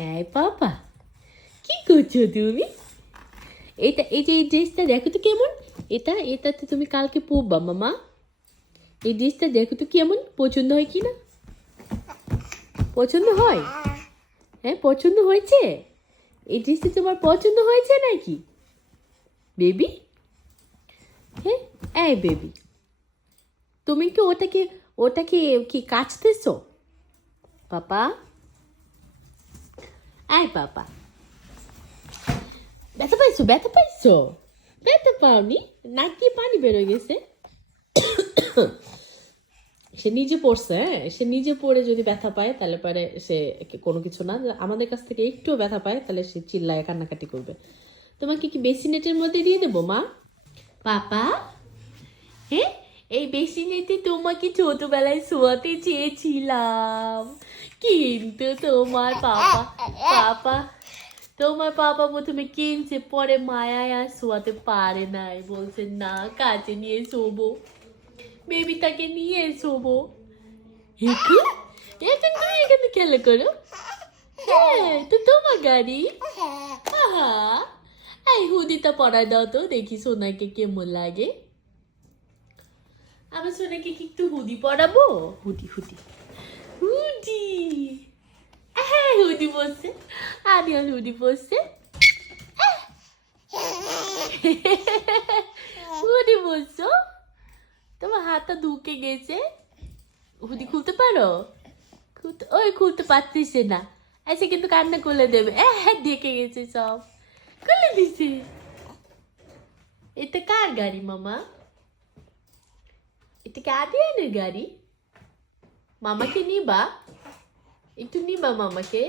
হ্যাঁ বাবা, কি করছো তুমি? এই যে এই ড্রেসটা দেখো তো কেমন। এটাতে তুমি কালকে পরবা মামা। এই ড্রেসটা দেখো তো কেমন, পছন্দ হয় কি না? পছন্দ হয়? হ্যাঁ পছন্দ হয়েছে। এই ড্রেসটা তোমার পছন্দ হয়েছে নাকি বেবি? হ্যাঁ, এই বেবি, তুমি কি ওটাকে কি কাচতেছো পাপা? এই পাপা, ব্যথা পাইছো? ব্যথা পাইছো? ব্যথা পাওনি? নাক দিয়ে পানি বেরোয় গেছে। সে নিজে পড়ছে, হ্যাঁ সে নিজে পড়ে যদি ব্যথা পায় তাহলে পরে সে কোনো কিছু না, আমাদের কাছ থেকে একটুও ব্যথা পায় তাহলে সে চিল্লায় কান্নাকাটি করবে। তোমাকে কি বেসিনেটের মধ্যে দিয়ে দেবো মা? পাপা, হ্যাঁ, এই বেসিনেতে তোমাকে ছোটবেলায় শোয়াতে চেয়েছিলাম, কিন্তু পাপা তোমার পাপা প্রথমে কিনছে, পরে মায়ায় আর শোয়াতে পারে নাই, বলছে না কাছে নিয়ে শোবো, বেবিটাকে নিয়ে শোবো। এখন এখন তুমি এখানে খেলা করো। হ্যাঁ তো তোমার গাড়ি। আহা, এই হুদিটা পরায় দাও তো দেখি সোনাকে কেমন লাগে। আমার সোনাকে কি একটু হুডি পরাবো? Hoodie hoodie hoodie. হ্যাঁ হুডি পরছে, আনিয়াল হুডি পরছে। হুডি পরছো? তোমার হাতটা ঢুকে গেছে। হুডি খুলতে পারো? খুলতে পারতিস না। এসে কিন্তু কান্না করলে দেবে। ঢেকে গেছে সব, খুলে দিছে। এটা কার গাড়ি মামা? এটা কি আদিয়ানের গাড়ি? মামাকে নিবা? একটু নিবা মামাকে?